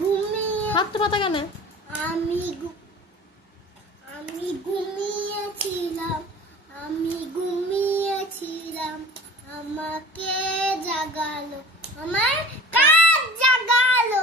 ঘুমিয়ে হাত তো পাতা কেন? আমি ঘুমিয়েছিলাম, আমি ঘুমিয়েছিলাম, আমাকে জাগালো আমার কাজ জাগালো।